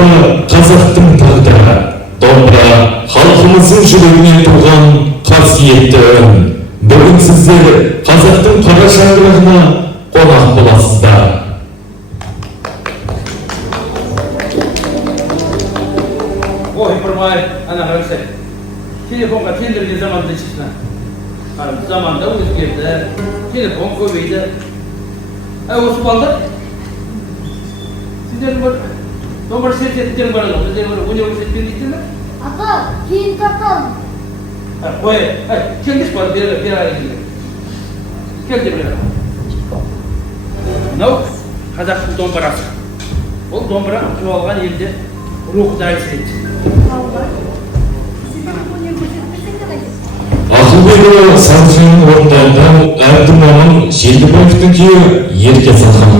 Домбыра қазақтың тағдыры, домбыра халқымыздың жүрегінен туған қасиетті үн. Бүгін сіздер қазақтың қара шаңырағына қонақ боласыздар. Ой, Пырмай, ана қарасай, телефонға тендерген заманда чисна. Заманда өзгерді, телефон көбейді. Осы балдар, сіздердің бір домбыра шертеттерің бар еді, біздер бір университетпен дейтін бе? Ата, кейін тартамын. Қой, келдіш бар, бері әрекелер. Келді бері. Мынау қазақтың домбырасы. Ол домбыра жоғалған елде рухты әлсірейді. Ақылбегі Саржанның орындауында Әбдімамын Желдібаевтың күйі ерке салған.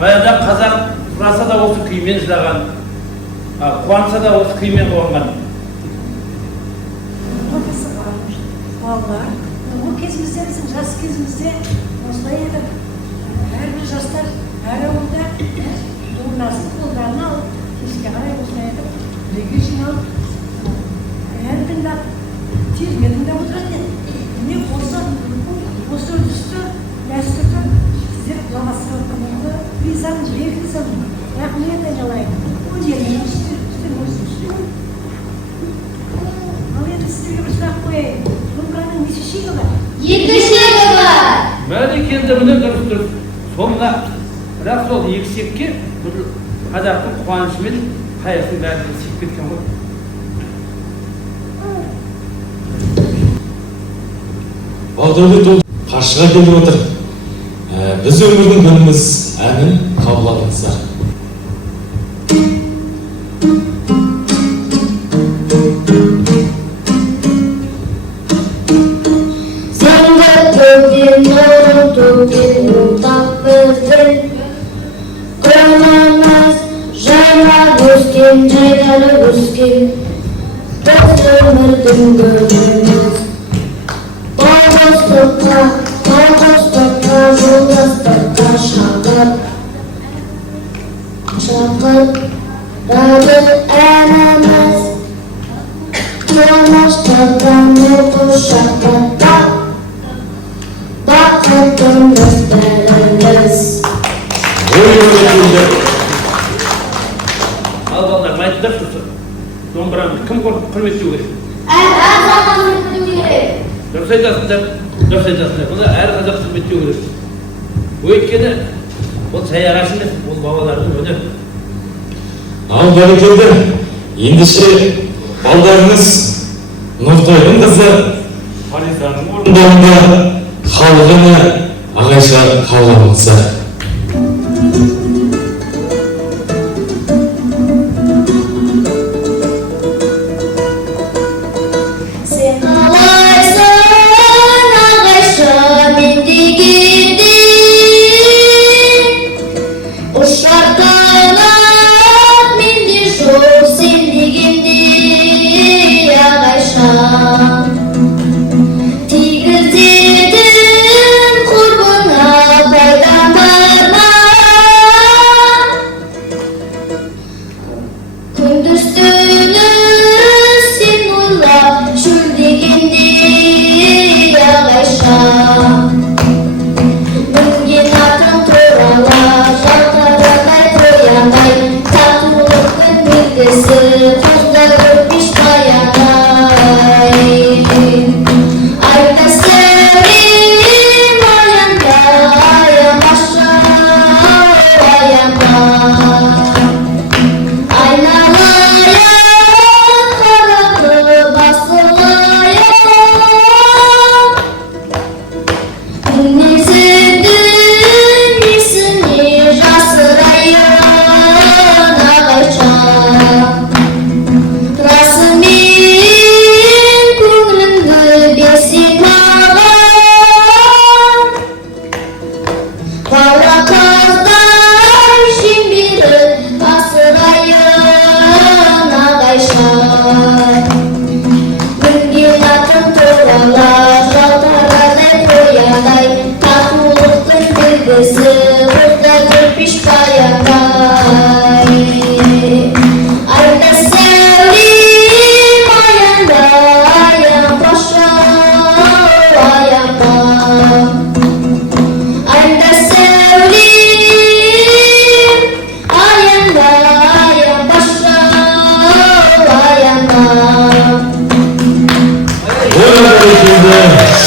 Баяда қазақ сұраса да осы күймен жылаған, қуанса да осы күймен қуанған. Бұл кезімізде, біздің жас кезімізде осылай еді. Әрбір жастар әр ауылда домбырасын қолдарына алып, кешке қарай осылай етіп, бірге жиналып, ән тыңдап, терме тыңдап отыратын еді. Міне осы үрдісті, дәстүрді сіздер құлағасыға отырғанды ризамын, бек ризамын. Рахмет айналайын. Ол жермен үстір өсіп. Ал енді сіздерге бір сұрақ қояйын. Домбыраның неше шегі бар? 2 шегі бар. Бәрекелді, міне дұрыс. Сонда бірақ сол екі шекке қазақтың қуанышымен Hayatın derdini çekip ketken ғой. Бағдәулет ол Қаршыға келіп отыр. Біз өмірдің күніміз әнін қабыл алыңыздар. Ал балдар, айтыңдар тұрсын. Домбырамды кім құрметтеу керек? Әр адам құрметтеу керек. Дұрыс айтасыңдар, дұрыс айтасыңдар. Бұны әр қазақ құрметтеу керек. Өйткені бұл саяғаш емес, бұл бабалардың өнері. Ал бәрекелді, ендеше балдарыңыз Нұртайдың қызы Фаризаның орындауында халық әні Ағайша қаламыздар.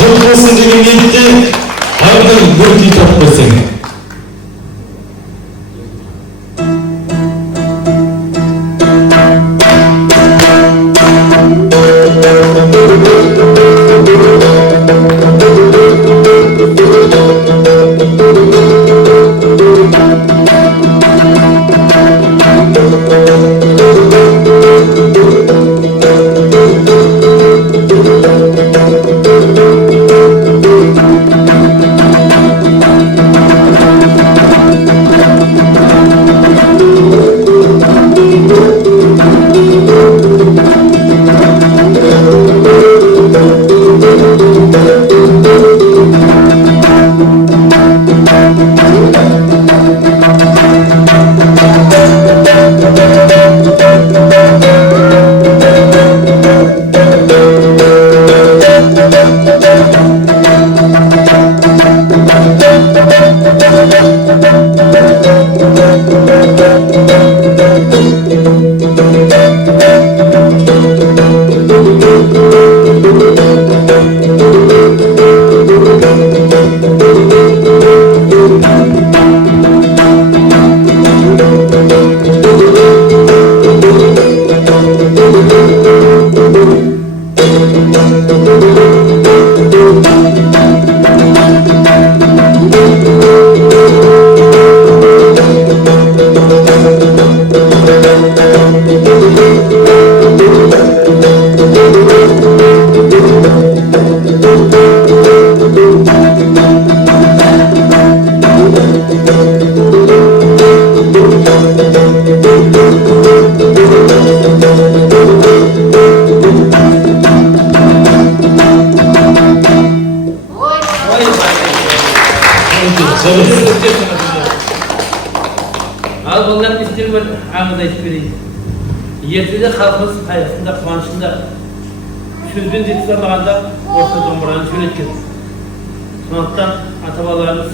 Жылқысын деген ниетте ардың бір күй тап берсең. Al bunların isteği var, ağızda ispireyim. Ertede halkımız kayısında, kıvançında, sözbен жетіsamағанда осы домбыраны сөйлеткен. Сондықтан ата-бабаларымыз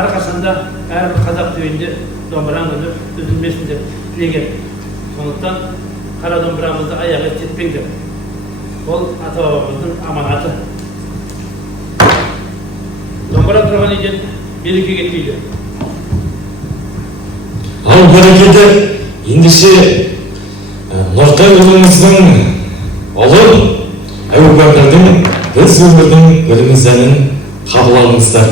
әрқашанда әрбір қазақ тойында домбыраң күні үзілмесін деп тілеген. Сондықтан қара домбырамызды аяғы жетпеңдер. Ол ата-бабамыздың аманаты. Домбыра тұрған үйден береке кетпейді. Ал берекеде ендеше Нұртай ұлымыздың ұлы Әбубәкірдің біз өмірдің гүліміз әнін қабыл алыңыздар.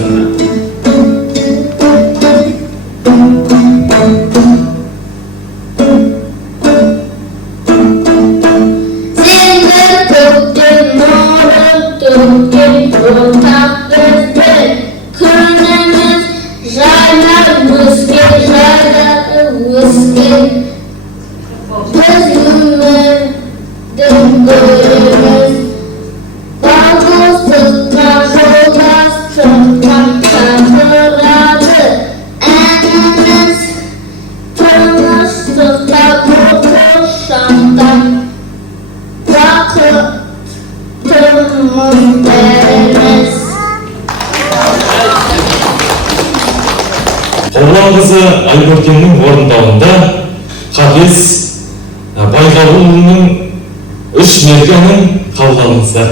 Қоблан қызы Айбөркеннің орындауында Қапес Байғабылының үш меркенін қабыл алыңыздар.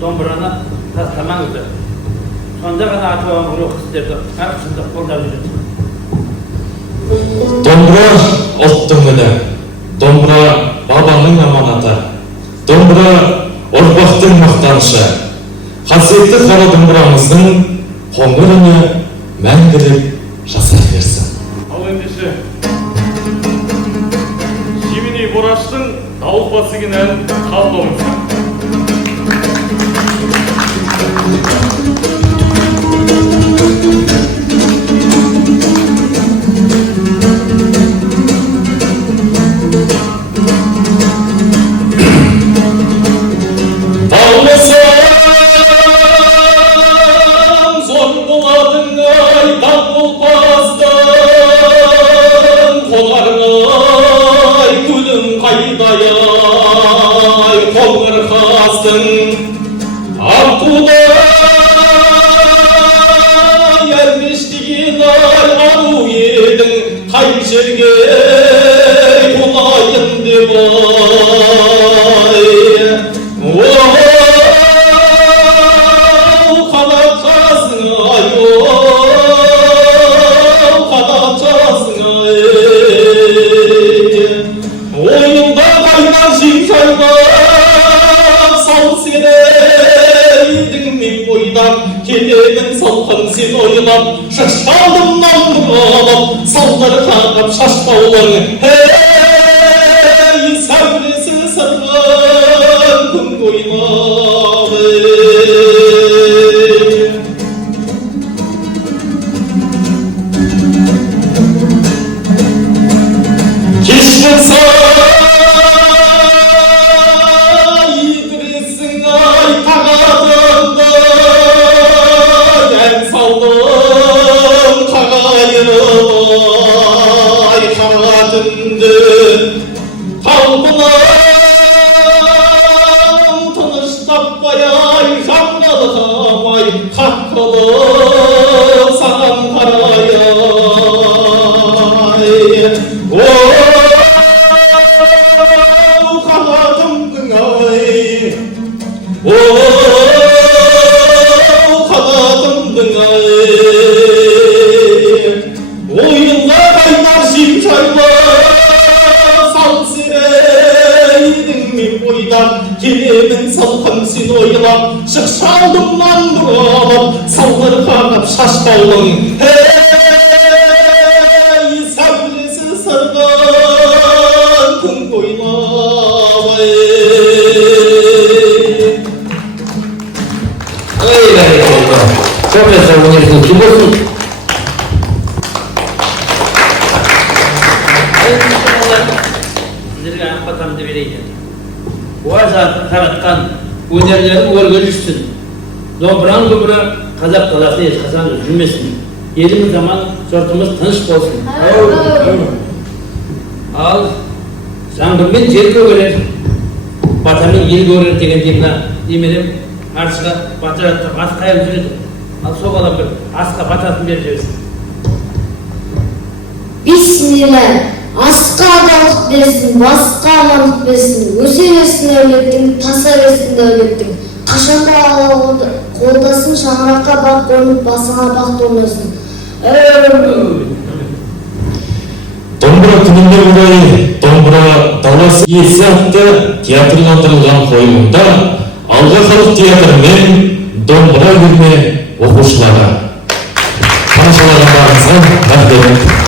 Домбыраны тастамаңыздар. Сонда ғана ата-бабам рух сіздерді әрқашанда қолдап жүреді. Домбыра ұлттың үні, домбыра бабаның аманаты, домбыра ұрпақтың мақтанышы. Қасиетті қара домбырамыздың қоңыр үні мәңгілік жасай берсін. Ал ендеше Жеменей Бораштың дауыл басыген әнін қалдауымыз. Akula yermiş Oyunda kaynar şimşekler sal seneydin min boydan kelemin saltan sen oynap şaşaldımdan duralım salları kakap şaşpaular hey sabresi sargan kun koynalı Kişkin say yitirirsin ay tagadında ben saldım kagayını ay tagadındı kalbına tanış tapmayay jannalı hamay kakkalı sanan karayay kanadımdın ay kanadımdın ay oyunda kaynar şimşekler sal seneydin min boydan kelemin salkan sen oynap şıkşaldımdan duralım salları kakap şaşpauların hey sabresi sargan kun koynalı Profesör önerisin kim olsun? Sizlerge anlatamdı vereydi. Bu azat taratkan önerilerin örgülüşsün. Dobran gümrü Kazak kalası yaşasan üzülmesin. Yerimiz zaman sortumuz tanış olsun. Al, sen bilmen yer görer. Batanın yer görer degen deyimle demedim. Arşıға батыратты, асқа жүреді. Ал соғала бір асқа батасын беріп жіберсін. Bismillah. Asqa adamlık bersin, basqa amanlık bersin. Öse bersin өвлеттің, таса берсін өвлеттің. Қашанда қолдасын, шаңыраққа бақ қонып, басыңа бақ толмасын. Домбыра күніне орай домбыра даласы иесі атты театрландырылған қойылымда Алға халық театры мен домбыра үйірме оқушылары. Тамашалағандарыңызға рахмет.